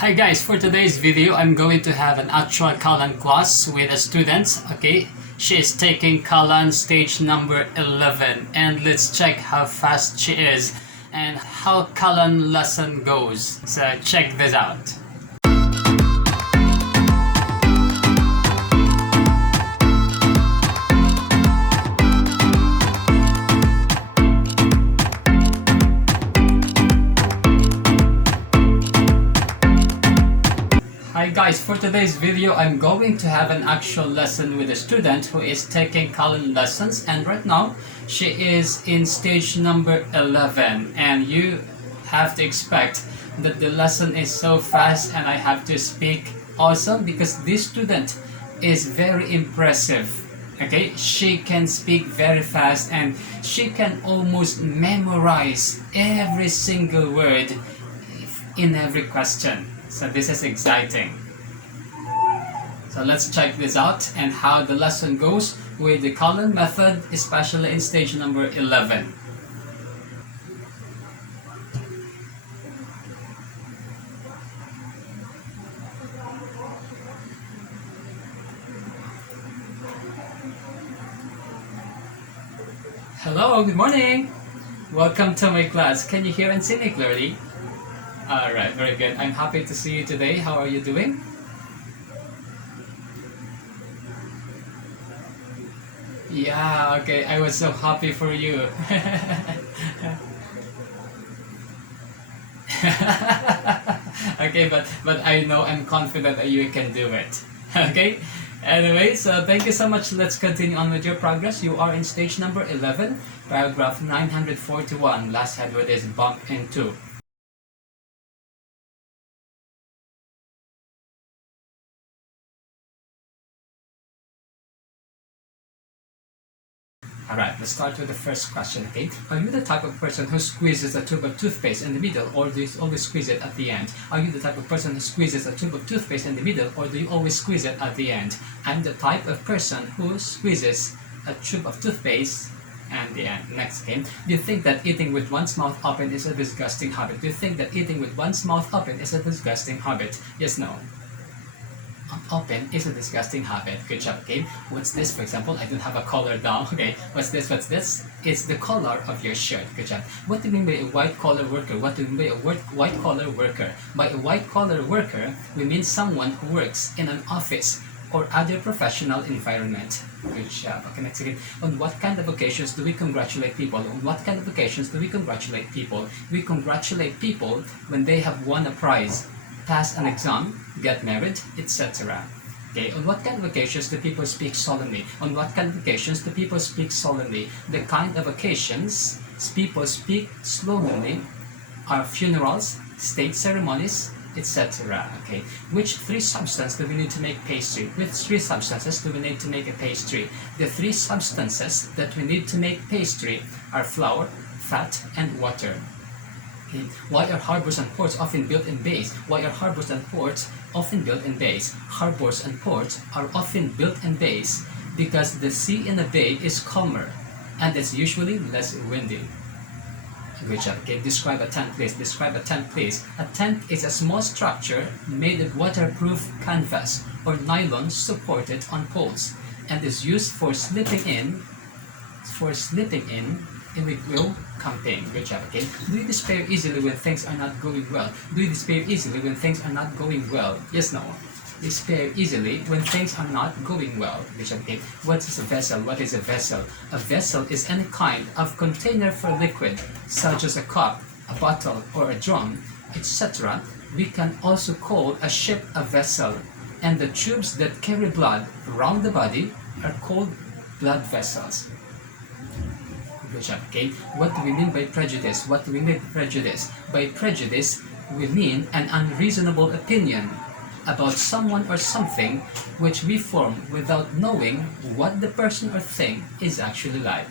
Hi guys, for today's video, I'm going to have an actual Callan class with a student, okay? She is taking Callan stage number 11 and let's check how fast she is and how Callan lesson goes. So check this out. Hi guys, for today's video I'm going to have an actual lesson with a student who is taking Callan lessons, and right now she is in stage number 11 and you have to expect that the lesson is so fast and I have to speak also because this student is very impressive. Okay, she can speak very fast and she can almost memorize every single word in every question. So this is exciting. So let's check this out and how the lesson goes with the Callan method, especially in stage number 11. Hello, good morning. Welcome to my class. Can you hear and see me clearly? Alright, very good. I'm happy to see you today. How are you doing? Yeah, okay. I was so happy for you. Okay, but I know I'm confident that you can do it. Okay? Anyway, so thank you so much. Let's continue on with your progress. You are in stage number 11, paragraph 941. Last head word is bump into. Alright, let's start with the first question, okay? Are you the type of person who squeezes a tube of toothpaste in the middle, or do you always squeeze it at the end? Are you the type of person who squeezes a tube of toothpaste in the middle, or do you always squeeze it at the end? I'm the type of person who squeezes a tube of toothpaste and the end. Next, okay? Do you think that eating with one's mouth open is a disgusting habit? Do you think that eating with one's mouth open is a disgusting habit? Yes, no. Open is a disgusting habit. Good job, okay? What's this, for example? I don't have a collar down. Okay, what's this? What's this? It's the collar of your shirt. Good job. What do you mean by a white-collar worker? What do you mean by a white-collar worker? By a white-collar worker, we mean someone who works in an office or other professional environment. Good job. Okay, next again. On what kind of occasions do we congratulate people? On what kind of occasions do we congratulate people? We congratulate people when they have won a prize, pass an exam, get married, etc. Okay, on what kind of occasions do people speak solemnly? On what kind of occasions do people speak solemnly? The kind of occasions people speak solemnly are funerals, state ceremonies, etc. Okay, which three substances do we need to make pastry? Which three substances do we need to make a pastry? The three substances that we need to make pastry are flour, fat, and water. Okay. Why are harbors and ports often built in bays? Why are harbors and ports often built in bays? Harbors and ports are often built in bays because the sea in a bay is calmer and it's usually less windy. Good job. Okay, describe a tent, please. Describe a tent, please. A tent is a small structure made of waterproof canvas or nylon supported on poles and is used for sleeping in illegal camping. Good job, okay? Do you despair easily when things are not going well? Do you despair easily when things are not going well? Yes, no. Despair easily when things are not going well. Good job, okay? What is a vessel? What is a vessel? A vessel is any kind of container for liquid, such as a cup, a bottle, or a drum, etc. We can also call a ship a vessel, and the tubes that carry blood around the body are called blood vessels. Good job, okay? What do we mean by prejudice? What do we mean by prejudice? By prejudice, we mean an unreasonable opinion about someone or something which we form without knowing what the person or thing is actually like.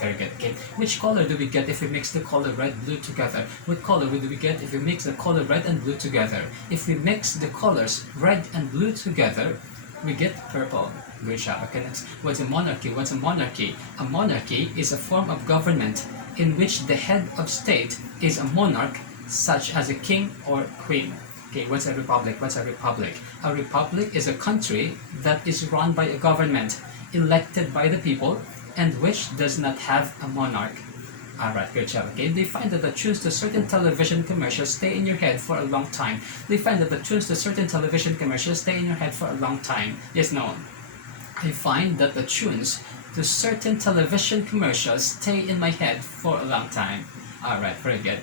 Very good, okay? Which color do we get if we mix the color red, blue together? What color do we get if we mix the color red and blue together? If we mix the colors red and blue together, we get purple. Good job. Okay, next. What's a monarchy? What's a monarchy? A monarchy is a form of government in which the head of state is a monarch such as a king or queen. Okay, what's a republic? What's a republic? A republic is a country that is run by a government elected by the people and which does not have a monarch. Alright, good job. Okay, they find that the tunes to certain television commercials stay in your head for a long time. They find that the tunes to certain television commercials stay in your head for a long time. Yes, no. I find that the tunes to certain television commercials stay in my head for a long time. Alright, very good.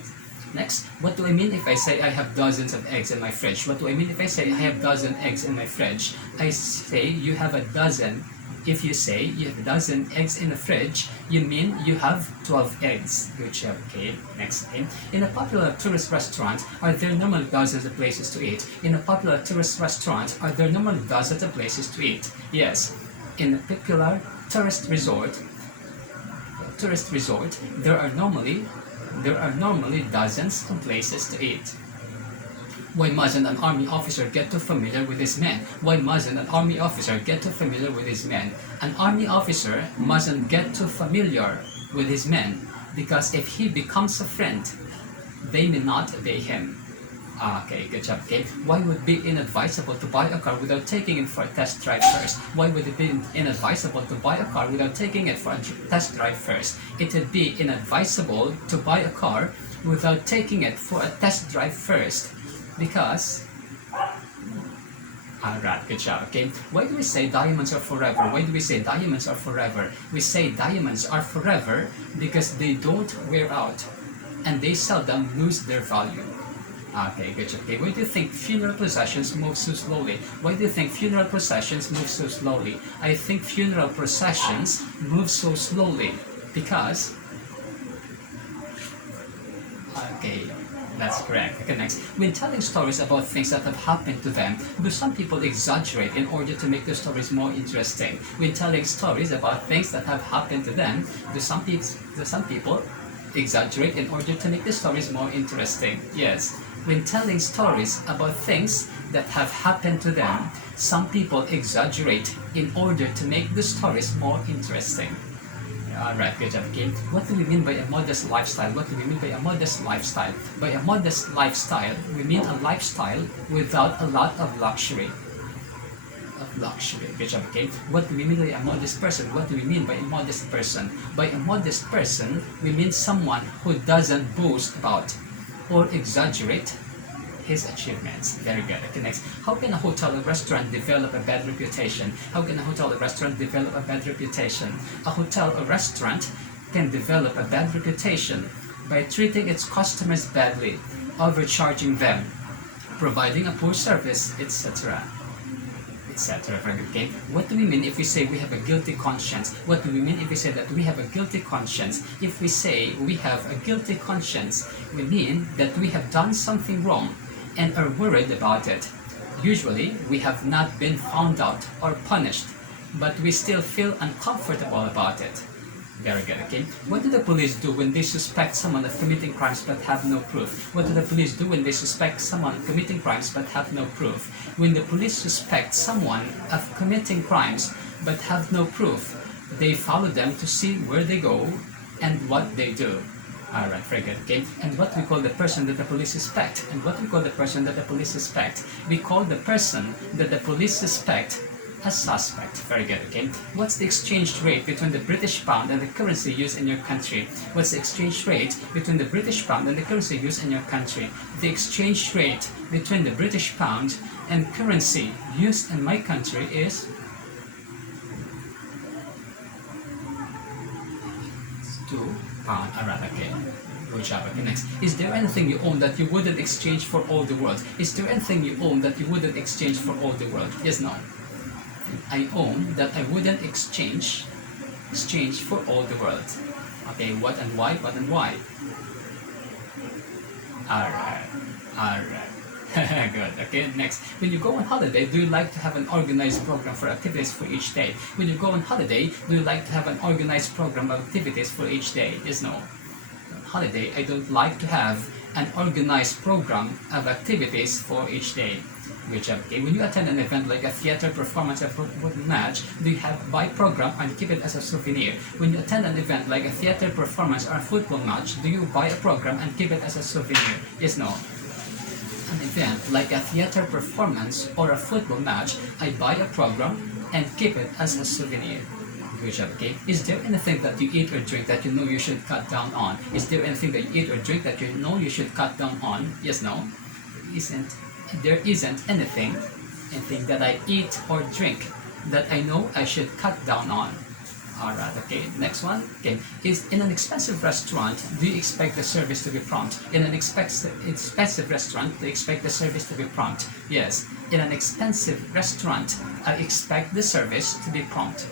Next, what do I mean if I say I have dozens of eggs in my fridge? What do I mean if I say I have dozen eggs in my fridge? I say you have a dozen. If you say you have a dozen eggs in the fridge, you mean you have 12 eggs. Good job, okay? Next thing. In a popular tourist restaurant, are there normally dozens of places to eat? In a popular tourist restaurant, are there normally dozens of places to eat? Yes. In a popular tourist resort, there are normally dozens of places to eat. Why mustn't an army officer get too familiar with his men? Why mustn't an army officer get too familiar with his men? An army officer mustn't get too familiar with his men because if he becomes a friend, they may not obey him. Okay, good job. Okay, why would it be inadvisable to buy a car without taking it for a test drive first? Why would it be inadvisable to buy a car without taking it for a test drive first? It would be inadvisable to buy a car without taking it for a test drive first because... Alright, good job. Okay, why do we say diamonds are forever? Why do we say diamonds are forever? We say diamonds are forever because they don't wear out and they seldom lose their value. Okay, good job. Okay, why do you think funeral processions move so slowly? Why do you think funeral processions move so slowly? I think funeral processions move so slowly because... Okay, that's correct. Okay, next. When telling stories about things that have happened to them, do some people exaggerate in order to make the stories more interesting? When telling stories about things that have happened to them, do some people exaggerate in order to make the stories more interesting? Yes. When telling stories about things that have happened to them, some people exaggerate in order to make the stories more interesting. Alright, good job. Okay. What do we mean by a modest lifestyle? What do we mean by a modest lifestyle? By a modest lifestyle, we mean a lifestyle without a lot of luxury. Good job. Okay. What do we mean by a modest person? What do we mean by a modest person? By a modest person, we mean someone who doesn't boast about or exaggerate his achievements. Very good. Okay, next. How can a hotel or restaurant develop a bad reputation? How can a hotel or restaurant develop a bad reputation? A hotel or restaurant can develop a bad reputation by treating its customers badly, overcharging them, providing a poor service, etc. Okay. What do we mean if we say we have a guilty conscience? What do we mean if we say that we have a guilty conscience? If we say we have a guilty conscience, we mean that we have done something wrong and are worried about it. Usually, we have not been found out or punished, but we still feel uncomfortable about it. Very good, okay? What do the police do when they suspect someone of committing crimes but have no proof? What do the police do when they suspect someone of committing crimes but have no proof? When the police suspect someone of committing crimes but have no proof, they follow them to see where they go and what they do. Alright, very good, okay? And what we call the person that the police suspect? And what we call the person that the police suspect? We call the person that the police suspect a suspect. Very good, okay? What's the exchange rate between the British pound and the currency used in your country? What's the exchange rate between the British pound and the currency used in your country? The exchange rate between the British pound and currency used in my country is... £2. Alright, okay. Good job. Okay, next. Is there anything you own that you wouldn't exchange for all the world? Is there anything you own that you wouldn't exchange for all the world? Yes, no. I own that I wouldn't exchange for all the world. Okay, what and why? What and why? Alright. Good. Okay, next. When you go on holiday, do you like to have an organized program for activities for each day? When you go on holiday, do you like to have an organized program of activities for each day? Yes, no. On holiday, I don't like to have an organized program of activities for each day. Good job. Okay, when you attend an event like a theater performance, a football match, do you have buy program and keep it as a souvenir? When you attend an event like a theater performance or a football match, do you buy a program and keep it as a souvenir? Yes, no. An event like a theater performance or a football match, I buy a program and keep it as a souvenir. Good job. Okay. Is there anything that you eat or drink that you know you should cut down on? Is there anything that you eat or drink that you know you should cut down on? Yes, no. There isn't anything that I eat or drink that I know I should cut down on. Alright, okay, next one. Okay, is in an expensive restaurant, do you expect the service to be prompt? In an expensive restaurant, do you expect the service to be prompt? Yes, in an expensive restaurant, I expect the service to be prompt.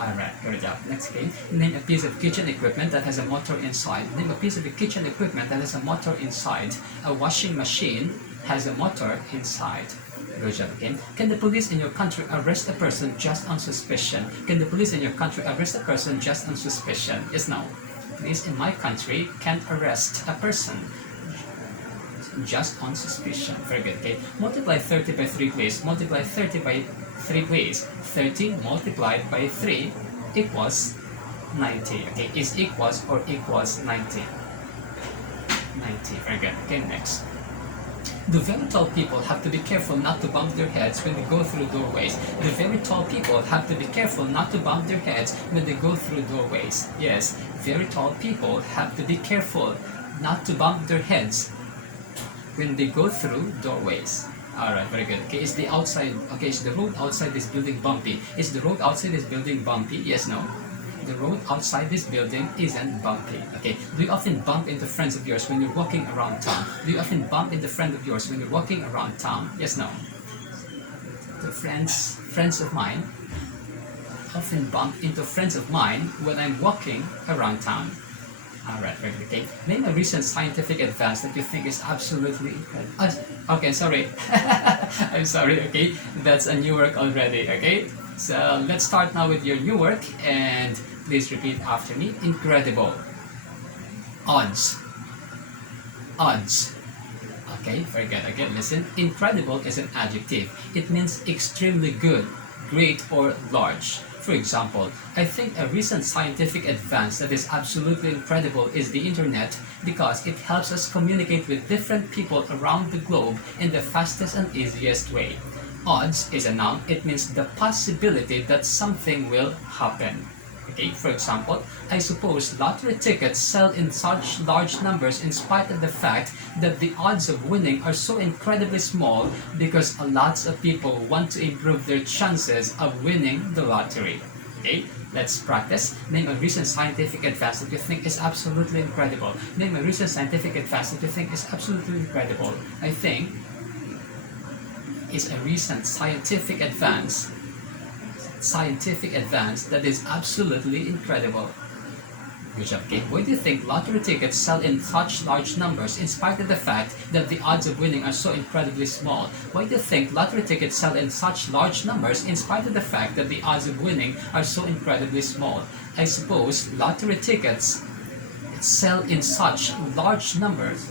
Alright, good job. Next game. Name a piece of kitchen equipment that has a motor inside. Name a piece of kitchen equipment that has a motor inside. A washing machine has a motor inside. Good job again. Can the police in your country arrest a person just on suspicion? Can the police in your country arrest a person just on suspicion? Yes, no. Police in my country can't arrest a person just on suspicion. Very good. Okay. Multiply 30 by 3, please. Multiply 30 by 3, please. 30 multiplied by 3 equals 90. Okay, is equals or equals 90. 90. Very good. Okay, next. The very tall people have to be careful not to bump their heads when they go through doorways. The very tall people have to be careful not to bump their heads when they go through doorways. Yes, very tall people have to be careful not to bump their heads when they go through doorways. Alright, very good. Okay, is the outside, okay, is the road outside this building bumpy? Is the road outside this building bumpy? Yes, no. The road outside this building isn't bumpy. Okay, do you often bump into friends of yours when you're walking around town? Do you often bump into friends of yours when you're walking around town? Yes, no. The friends of mine often bump into friends of mine when I'm walking around town. Alright, very good. Okay. Name a recent scientific advance that you think is absolutely incredible. Okay, sorry. I'm sorry, okay? That's a new work already, okay? So let's start now with your new work and please repeat after me. Incredible. Odds. Odds. Okay, very good. Again, listen. Incredible is an adjective. It means extremely good, great, or large. For example, I think a recent scientific advance that is absolutely incredible is the internet because it helps us communicate with different people around the globe in the fastest and easiest way. Odds is a noun. It means the possibility that something will happen. Okay, for example, I suppose lottery tickets sell in such large numbers in spite of the fact that the odds of winning are so incredibly small because lots of people want to improve their chances of winning the lottery. Okay, let's practice. Name a recent scientific advance that you think is absolutely incredible. Name a recent scientific advance that you think is absolutely incredible. I think is a recent scientific advance that is absolutely incredible. Good job, okay? Why do you think lottery tickets sell in such large numbers in spite of the fact that the odds of winning are so incredibly small? Why do you think lottery tickets sell in such large numbers in spite of the fact that the odds of winning are so incredibly small? I suppose lottery tickets sell in such large numbers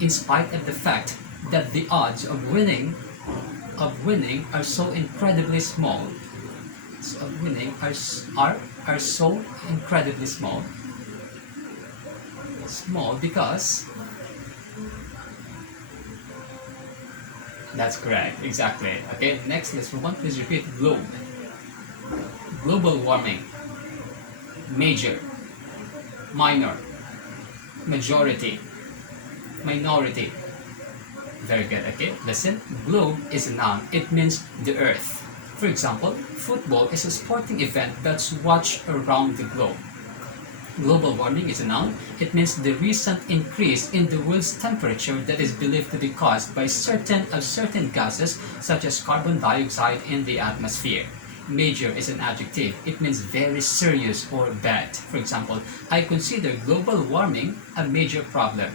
in spite of the fact that the odds of winning are so incredibly small. Are so incredibly small. Small because that's correct, exactly. Okay, next let's move on. Please repeat globe. Global warming. Major. Minor. Majority. Minority. Very good, okay? Listen, globe is a noun. It means the earth. For example, football is a sporting event that's watched around the globe. Global warming is a noun. It means the recent increase in the world's temperature that is believed to be caused by certain gases such as carbon dioxide in the atmosphere. Major is an adjective. It means very serious or bad. For example, I consider global warming a major problem.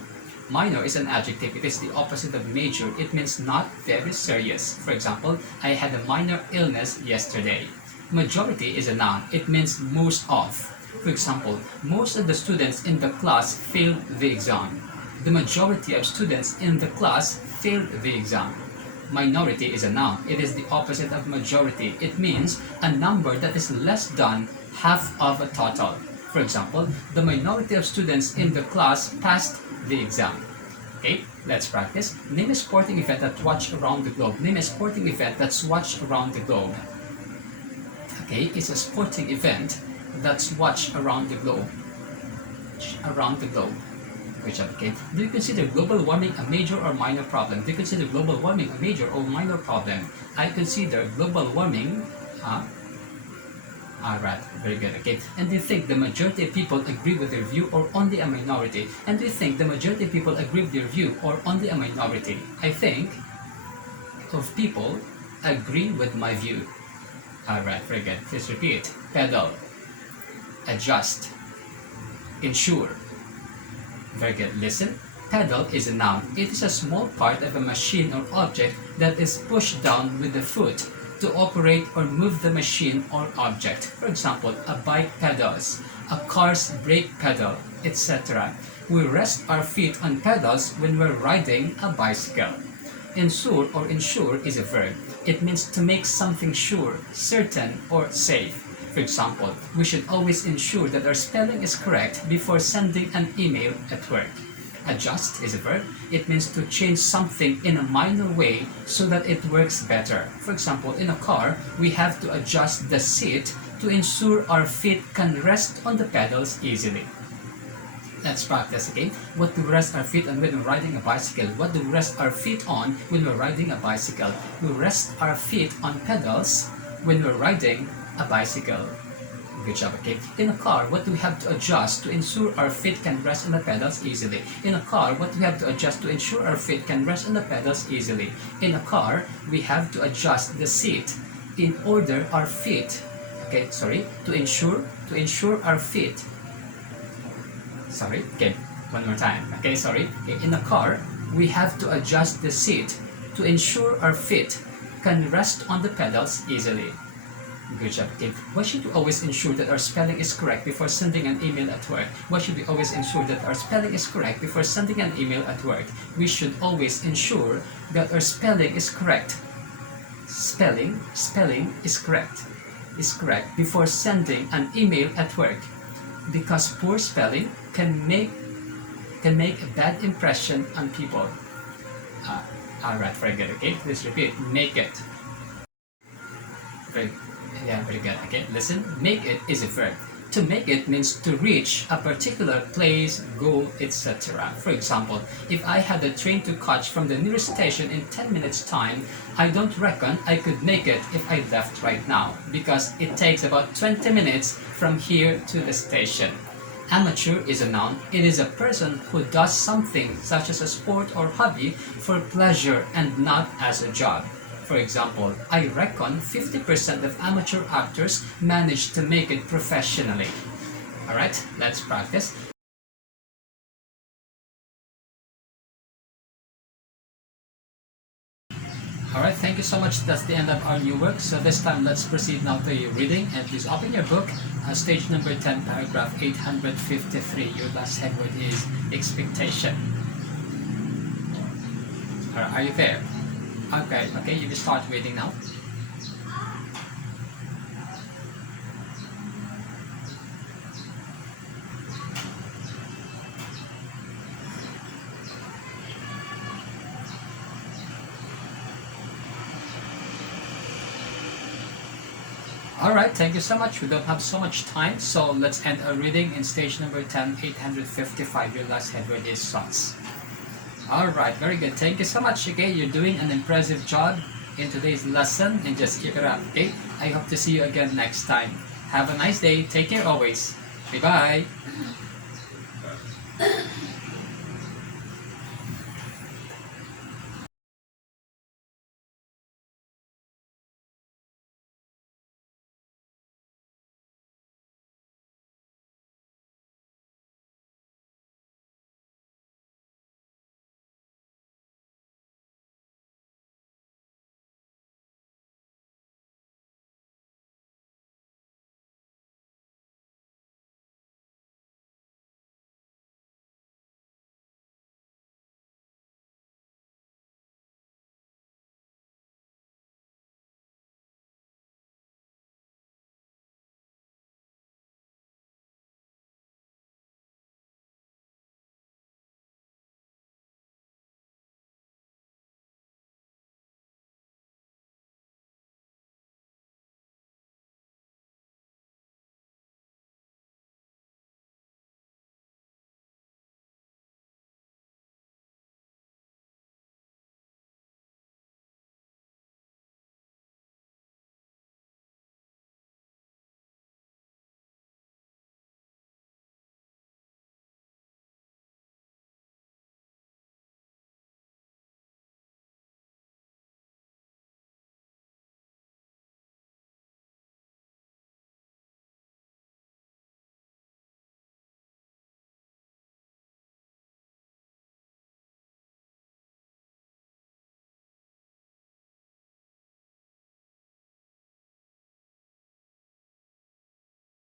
Minor is an adjective. It is the opposite of major. It means not very serious. For example, I had a minor illness yesterday. Majority is a noun. It means most of. For example, most of the students in the class failed the exam. The majority of students in the class failed the exam. Minority is a noun. It is the opposite of majority. It means a number that is less than half of a total. For example, the minority of students in the class passed the exam. Okay, let's practice. Name a sporting event that watched around the globe. Name a sporting event that's watched around the globe. Okay, it's a sporting event that's watched around the globe. Around the globe. Good job, okay. Do you consider global warming a major or minor problem? Do you consider global warming a major or minor problem? I consider global warming Alright, very good, okay. And do you think the majority of people agree with your view or only a minority? And do you think the majority of people agree with your view or only a minority? I think of people agree with my view. Alright, very good. Please repeat. Pedal, adjust, ensure. Very good. Listen. Pedal is a noun. It is a small part of a machine or object that is pushed down with the foot to operate or move the machine or object. For example, a bike pedals, a car's brake pedal, etc. We rest our feet on pedals when we're riding a bicycle. Ensure or ensure is a verb. It means to make something sure, certain, or safe. For example, we should always ensure that our spelling is correct before sending an email at work. Adjust is a verb. It means to change something in a minor way so that it works better. For example, in a car, we have to adjust the seat to ensure our feet can rest on the pedals easily. Let's practice again. What do we rest our feet on when we're riding a bicycle? What do we rest our feet on when we're riding a bicycle? We rest our feet on pedals when we're riding a bicycle. Good job, okay. In a car, what do we have to adjust to ensure our feet can rest on the pedals easily? In a car, what do we have to adjust to ensure our feet can rest on the pedals easily? In a car, we have to adjust the seat in order our feet, to ensure our feet. One more time. In a car, we have to adjust the seat to ensure our feet can rest on the pedals easily. Good job, okay. Why should we always ensure that our spelling is correct before sending an email at work? Why should we always ensure that our spelling is correct before sending an email at work? We should always ensure that our spelling is correct. Spelling is correct before sending an email at work, because poor spelling can make a bad impression on people. Alright, very good, okay. Please repeat. Make it. Very good. Okay, listen. Make it is a verb. To make it means to reach a particular place, goal, etc. For example, if I had a train to catch from the nearest station in 10 minutes time, I don't reckon I could make it if I left right now, because it takes about 20 minutes from here to the station. Amateur is a noun. It is a person who does something such as a sport or hobby for pleasure and not as a job. For example, I reckon 50% of amateur actors manage to make it professionally. Alright, let's practice. Alright, thank you so much. That's the end of our new work. So this time, let's proceed now to your reading. And please open your book, stage number 10, paragraph 853. Your last head word is expectation. Alright, are you there? Okay, you will start reading now. Alright, thank you so much. We don't have so much time, so let's end our reading in stage number 10, 855. Your last head word is sauce. Alright, very good. Thank you so much, okay? You're doing an impressive job in today's lesson, and just keep it up, okay? I hope to see you again next time. Have a nice day. Take care always. Bye-bye.